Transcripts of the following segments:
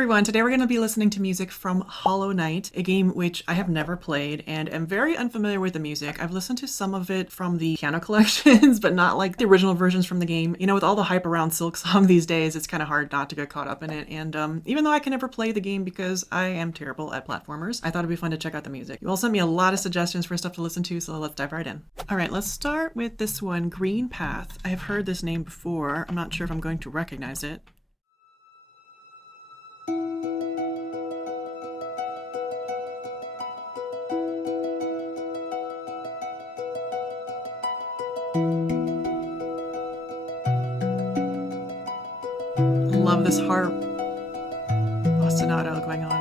everyone, today we're going to be listening to music from Hollow Knight, a game which I have never played and am very unfamiliar with the music. I've listened to some of it from the piano collections, but not like the original versions from the game. You know, with all the hype around Silksong these days, it's kind of hard not to get caught up in it. And even though I can never play the game because I am terrible at platformers, I thought it'd be fun to check out the music. You all sent me a lot of suggestions for stuff to listen to, so let's dive right in. All right, let's start with this one, Greenpath. I have heard this name before. I'm not sure if I'm going to recognize it. Love this harp ostinato going on.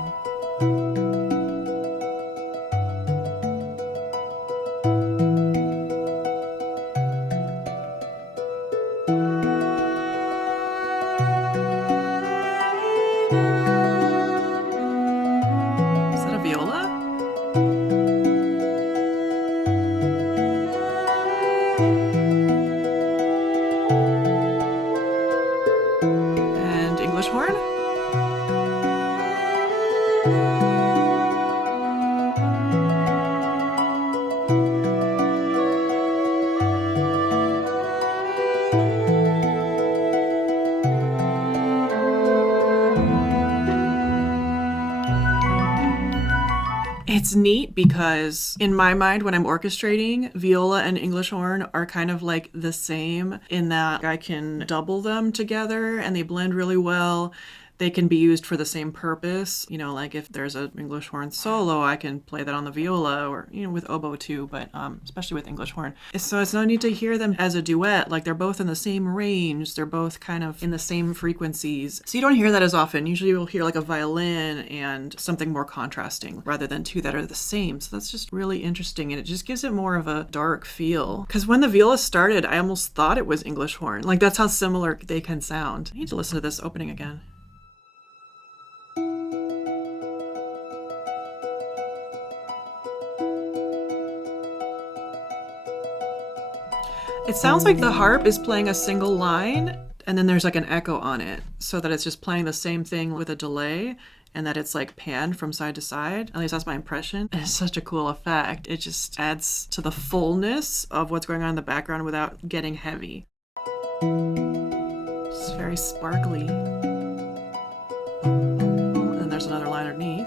Is that a viola? English horn? It's neat because in my mind, when I'm orchestrating, viola and English horn are kind of like the same in that I can double them together and they blend really well. They can be used for the same purpose. You know, like if there's an English horn solo, I can play that on the viola or, you know, with oboe too, but especially with English horn. So it's no need to hear them as a duet. Like they're both in the same range. They're both kind of in the same frequencies. So you don't hear that as often. Usually you'll hear like a violin and something more contrasting rather than two that are the same. So that's just really interesting. And it just gives it more of a dark feel. Because when the viola started, I almost thought it was English horn. Like that's how similar they can sound. I need to listen to this opening again. It sounds like the harp is playing a single line and then there's like an echo on it so that it's just playing the same thing with a delay and that it's like panned from side to side. At least that's my impression. And it's such a cool effect. It just adds to the fullness of what's going on in the background without getting heavy. It's very sparkly. And there's another line underneath.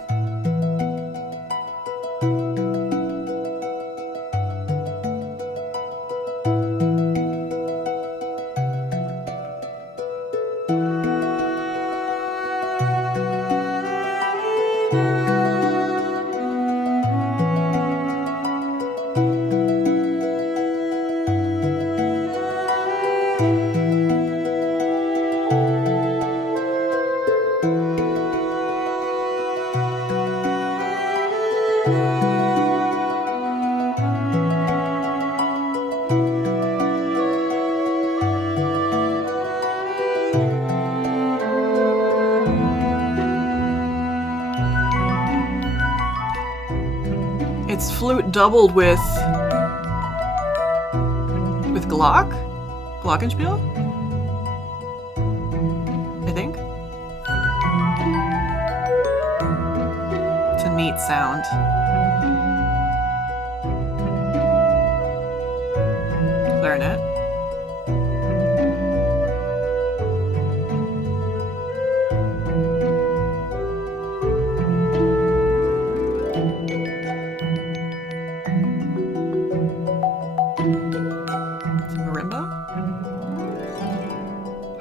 It's flute doubled with glockenspiel, I think. It's a neat sound. Clarinet.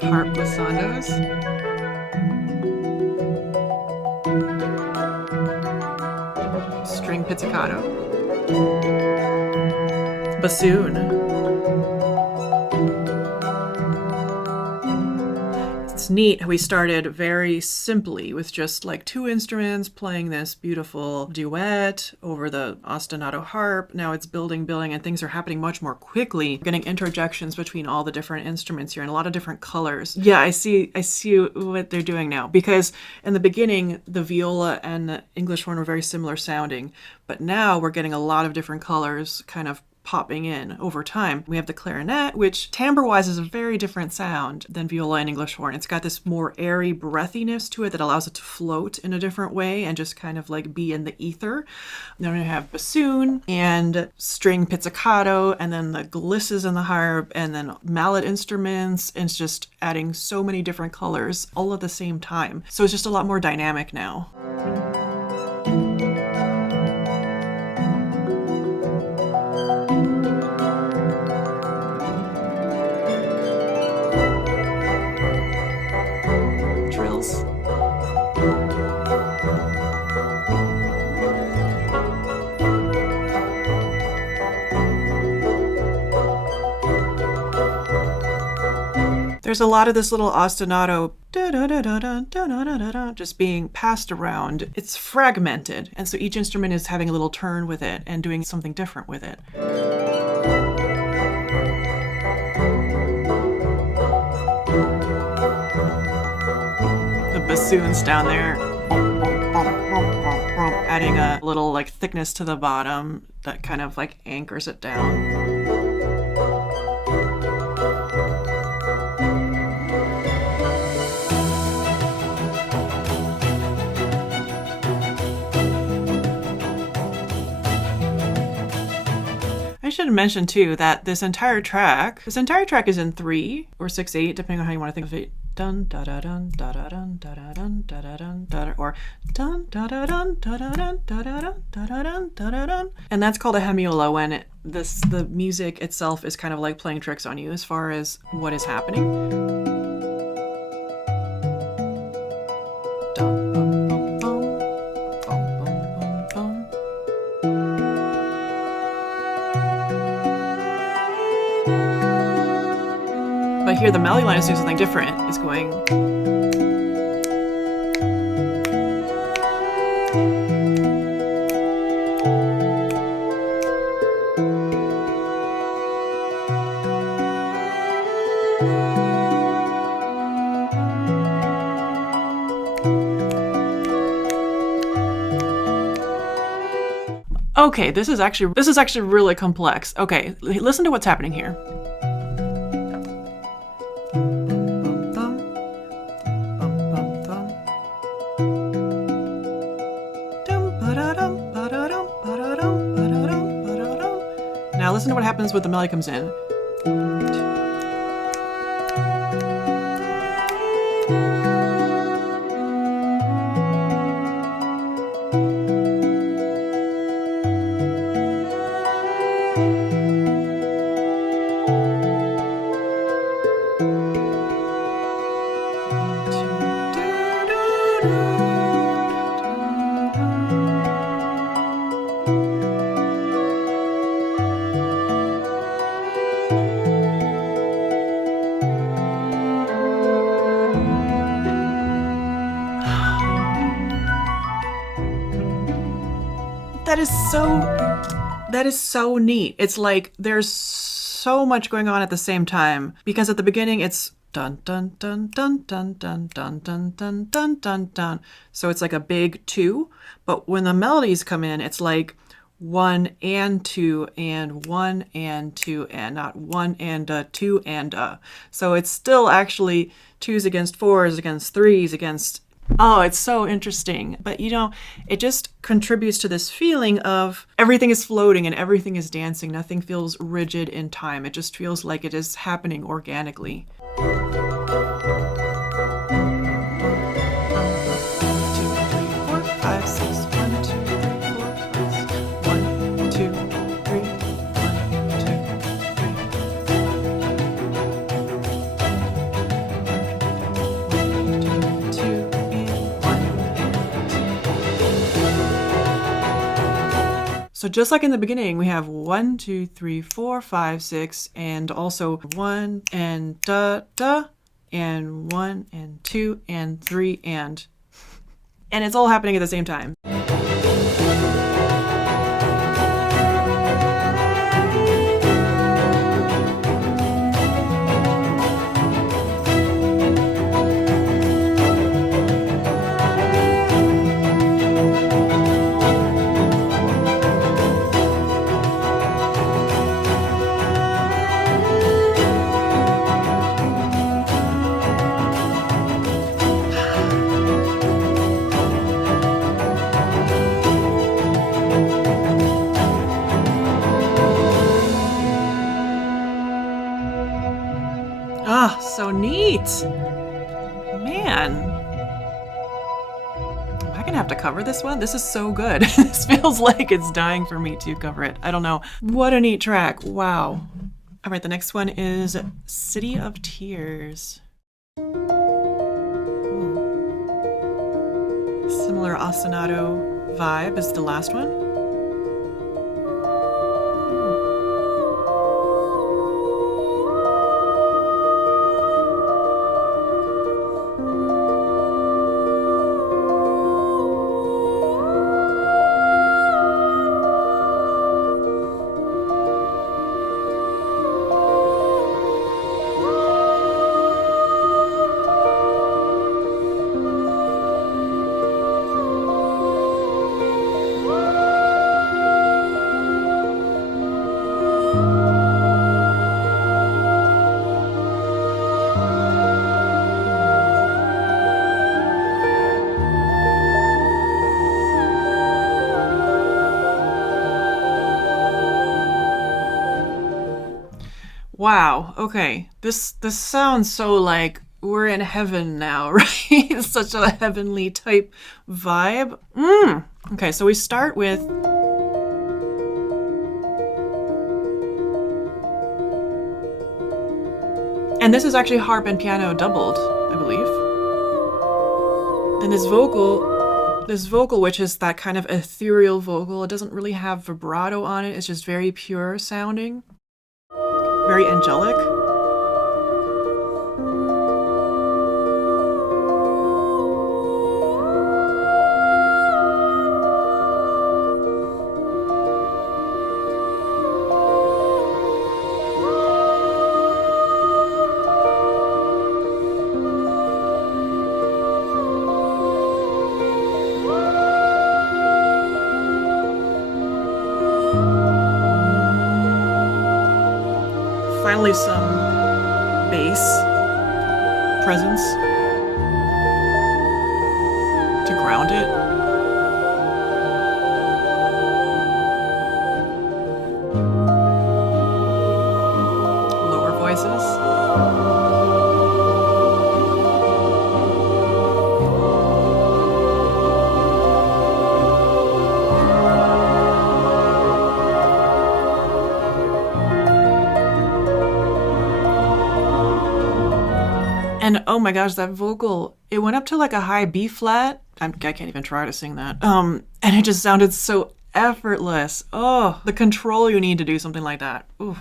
Harp glissandos. String pizzicato. Bassoon. It's neat how we started very simply with just like two instruments playing this beautiful duet over the ostinato harp. Now it's building, and things are happening much more quickly. We're getting interjections between all the different instruments here and a lot of different colors. Yeah, I see what they're doing now, because in the beginning, the viola and the English horn were very similar sounding, but now we're getting a lot of different colors kind of popping in over time. We have the clarinet, which timbre-wise is a very different sound than viola and English horn. It's got this more airy breathiness to it that allows it to float in a different way and just kind of like be in the ether. Then we have bassoon and string pizzicato, and then the glisses and the harp, and then mallet instruments. And it's just adding so many different colors all at the same time. So it's just a lot more dynamic now. Trills. There's a lot of this little ostinato just being passed around. It's fragmented, and so each instrument is having a little turn with it and doing something different with it. The bassoons down there, adding a little like thickness to the bottom that kind of like anchors it down. I should mention too that this entire track is in 3 or 6/8, depending on how you want to think of it. Dun da da dun da da dun da da dun da da dun da da, or dun da da dun da da dun da da dun da da dun da da dun. And that's called a hemiola when the music itself is kind of like playing tricks on you as far as what is happening. But here the melody line is doing something different. It's going. Okay, this is actually really complex. Okay, listen to what's happening here. Now listen to what happens when the melody comes in. That is so neat. It's like there's so much going on at the same time, because at the beginning it's dun dun dun dun dun dun dun dun dun dun dun dun. So it's like a big 2, but when the melodies come in, it's like 1 and 2 and 1 and 2 and not 1 and 2 and So it's still actually 2s against 4s against 3s against. Oh, it's so interesting. But it just contributes to this feeling of everything is floating and everything is dancing. Nothing feels rigid in time. It just feels like it is happening organically. 2, 3, 4, 5, 6. 1, 2, 3, 4, 5. 1, 2, 3. 1, 2, 3. So just like in the beginning, we have 1, 2, 3, 4, 5, 6, and also 1 and da da, and 1 and 2 and 3 and it's all happening at the same time. neat. Man. Am I gonna have to cover this one? This is so good. This feels like it's dying for me to cover it. I don't know. What a neat track. Wow. All right, the next one is City of Tears. Ooh. Similar ostinato vibe as the last one. Wow. Okay. This sounds so like we're in heaven now, right? It's such a heavenly type vibe. Okay, so we start with and this is actually harp and piano doubled, I believe. And this vocal, which is that kind of ethereal vocal, it doesn't really have vibrato on it. It's just very pure sounding. Very angelic. Finally, some bass presence to ground it. Lower voices. And oh my gosh, that vocal, it went up to like a high B flat. I can't even try to sing that. And it just sounded so effortless. Oh, the control you need to do something like that. Ooh.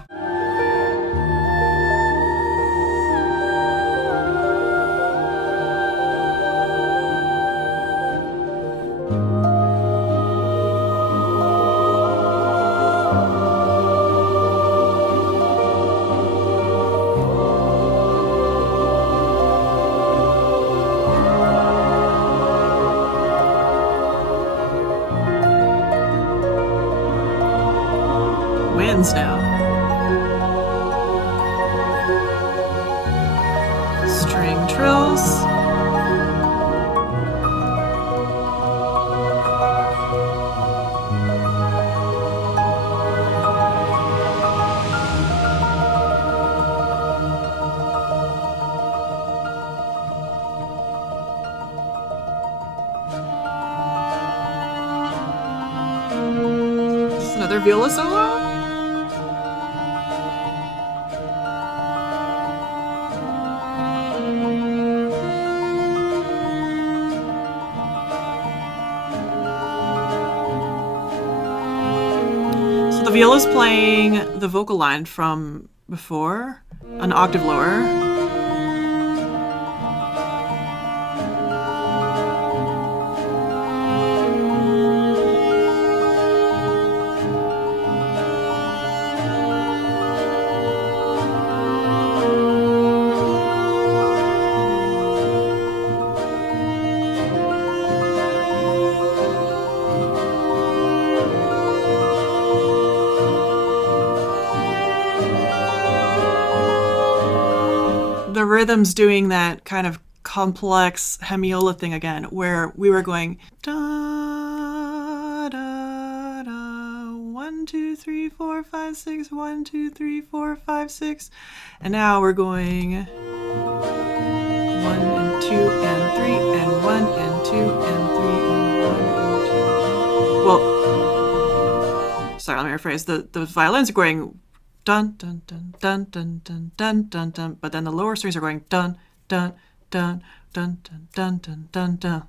Wins now. String trills. Is this another viola solo? The viola's playing the vocal line from before, an octave lower. The rhythm's doing that kind of complex hemiola thing again, where we were going da da da 1 2 3 4 5 6 1 2 3 4 5 6, and now we're going 1 and 2 and 3 and 1 and 2 and 3 and 1 and 2. Well, sorry, let me rephrase. The violins are going dun dun dun dun dun dun dun dun dun, but then the lower strings are going dun dun dun dun dun dun dun dun dun.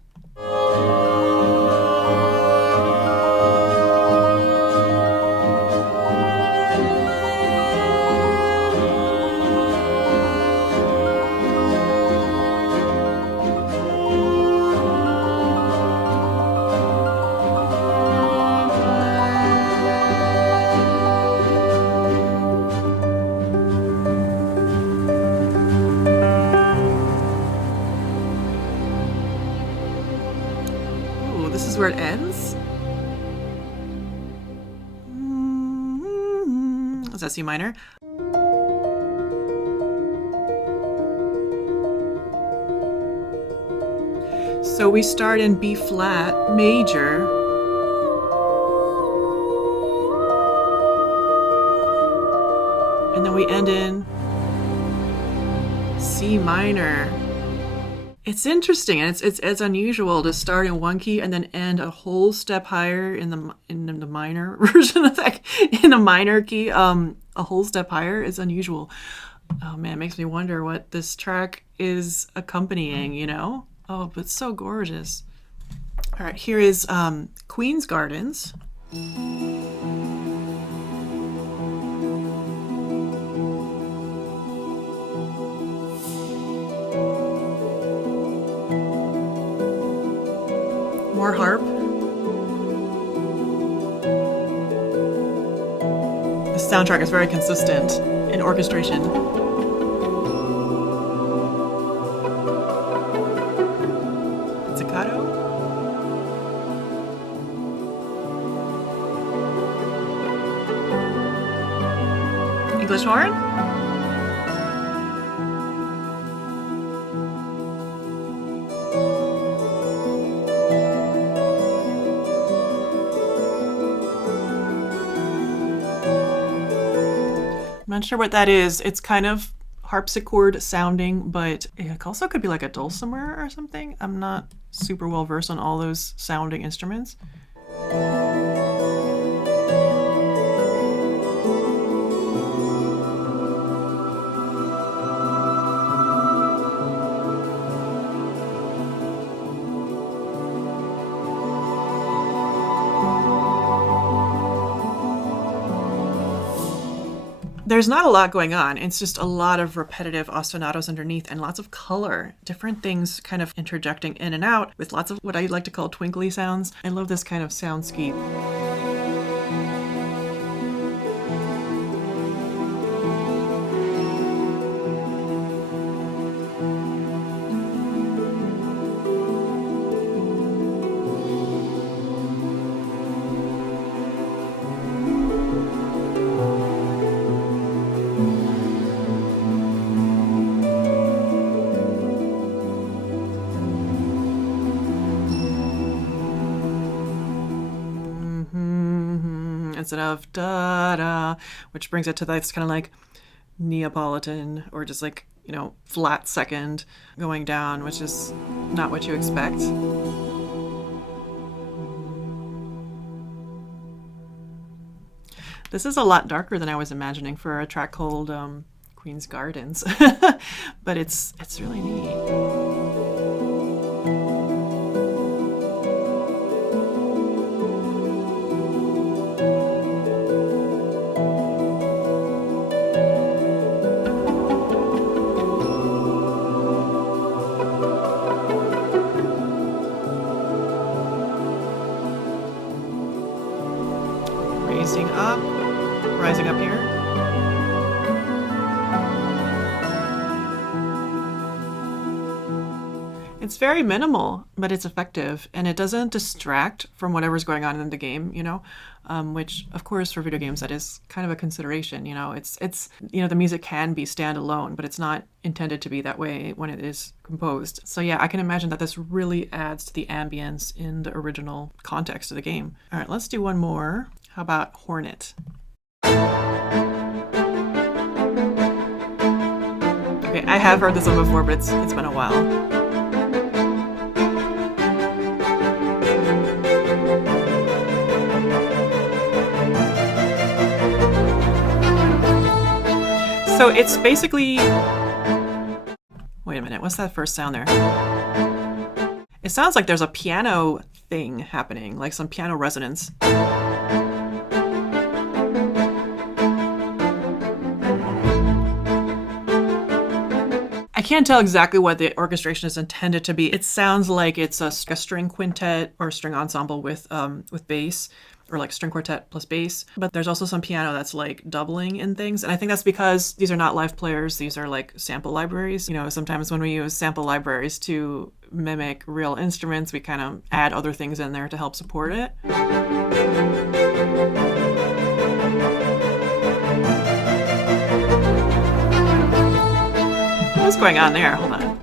This is where it ends. Is that C minor? So we start in B flat major. And then we end in C minor. It's interesting, and it's unusual to start in one key and then end a whole step higher in the minor version of that, in a minor key. A whole step higher is unusual. Oh man, it makes me wonder what this track is accompanying, you know? Oh, but it's so gorgeous. All right, here is Queen's Gardens. More harp. The soundtrack is very consistent in orchestration. Pizzicato. English horn. I'm not sure what that is. It's kind of harpsichord sounding, but it also could be like a dulcimer or something. I'm not super well versed on all those sounding instruments. There's not a lot going on. It's just a lot of repetitive ostinatos underneath and lots of color, different things kind of interjecting in and out with lots of what I like to call twinkly sounds. I love this kind of soundscape. Instead of da-da, which brings it to this kind of like Neapolitan or just like, you know, flat second going down, which is not what you expect. This is a lot darker than I was imagining for a track called Queen's Gardens, but it's really neat. Rising up here. It's very minimal, but it's effective, and it doesn't distract from whatever's going on in the game, you know, which of course for video games that is kind of a consideration, you know. It's you know, the music can be standalone, but it's not intended to be that way when it is composed. So yeah, I can imagine that this really adds to the ambience in the original context of the game. All right, let's do one more. How about Hornet? Okay, I have heard this one before, but it's been a while. So it's basically... Wait a minute, what's that first sound there? It sounds like there's a piano thing happening, like some piano resonance. I can't tell exactly what the orchestration is intended to be. It sounds like it's a string quintet or string ensemble with bass, or like string quartet plus bass. But there's also some piano that's like doubling in things. And I think that's because these are not live players. These are like sample libraries. You know, sometimes when we use sample libraries to mimic real instruments, we kind of add other things in there to help support it. What's going on there? Hold on.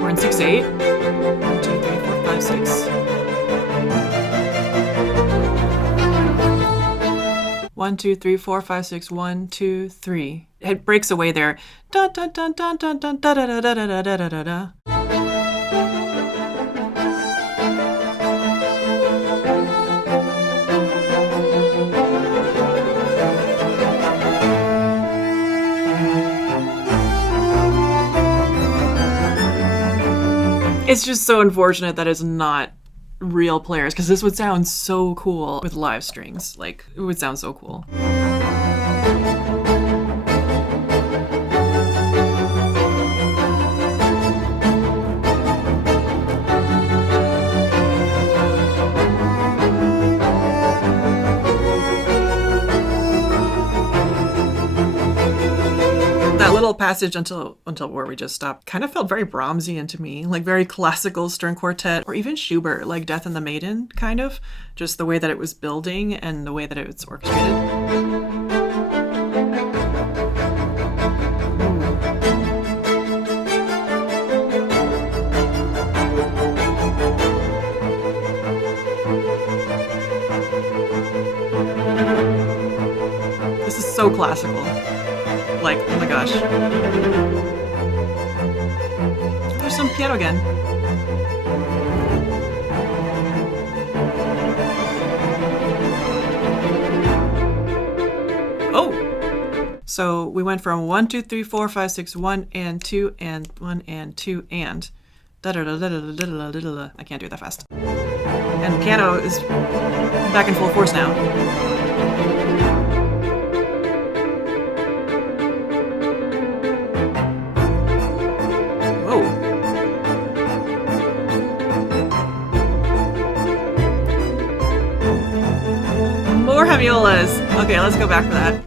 We're in 6/8. 1, 2, 3, 4, 5, 6. 1, 2, 3, 4, 5, 6. 1, 2, 3. It breaks away there. Dun dun dun dun dun dun da da da da da da da da da. It's just so unfortunate that it's not real players, because this would sound so cool with live strings. Like, it would sound so cool. That little passage until where we just stopped kind of felt very Brahmsian to me, like very classical string quartet, or even Schubert, like Death and the Maiden, kind of. Just the way that it was building and the way that it was orchestrated. This is so classical. Like, oh my gosh. There's some piano again. Oh! So we went from 1, 2, 3, 4, 5, 6, 1 and 2 and 1 and 2 and da da da da da da da da da. I can't do it that fast. And the piano is back in full force now. More violas. Okay, let's go back for that.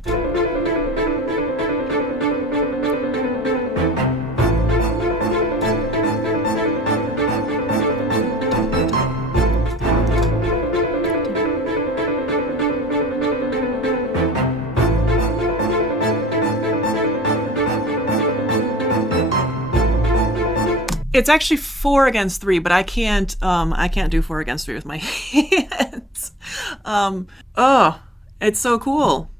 It's actually 4 against 3, but I can't do 4 against 3 with my hands. Oh, it's so cool.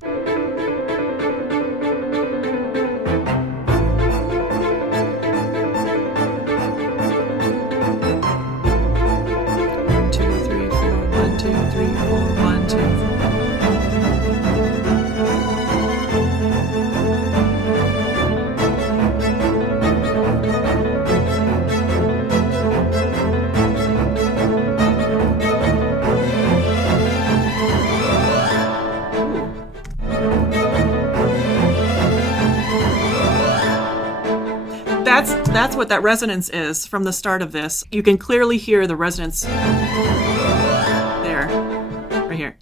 That's what that resonance is from the start of this. You can clearly hear the resonance there, right here.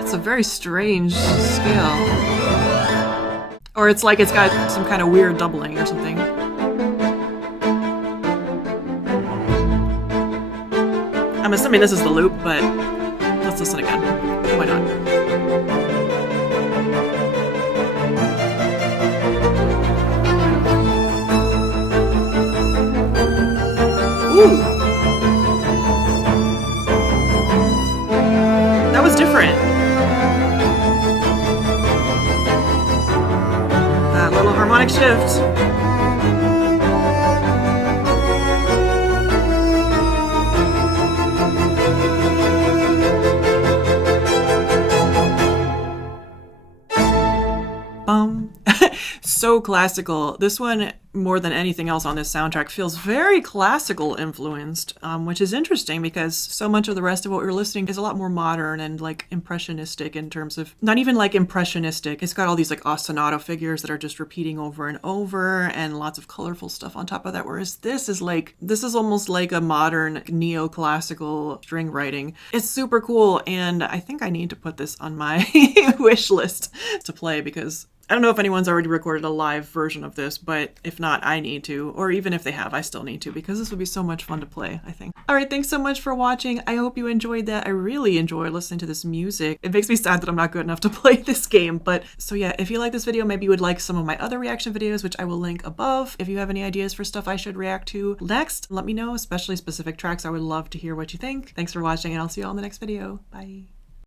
It's a very strange scale. Or it's like it's got some kind of weird doubling or something. I'm assuming this is the loop, but let's listen again. Why not? Ooh. That was little harmonic shift. So classical. This one, more than anything else on this soundtrack, feels very classical influenced, which is interesting because so much of the rest of what we're listening is a lot more modern and like impressionistic in terms of, not even like impressionistic. It's got all these like ostinato figures that are just repeating over and over and lots of colorful stuff on top of that. Whereas this is almost like a modern neoclassical string writing. It's super cool. And I think I need to put this on my wish list to play because I don't know if anyone's already recorded a live version of this, but if not, I need to. Or even if they have, I still need to because this would be so much fun to play, I think. All right, thanks so much for watching. I hope you enjoyed that. I really enjoy listening to this music. It makes me sad that I'm not good enough to play this game. But so yeah, if you like this video, maybe you would like some of my other reaction videos, which I will link above. If you have any ideas for stuff I should react to next, let me know, especially specific tracks. I would love to hear what you think. Thanks for watching, and I'll see you all in the next video. Bye.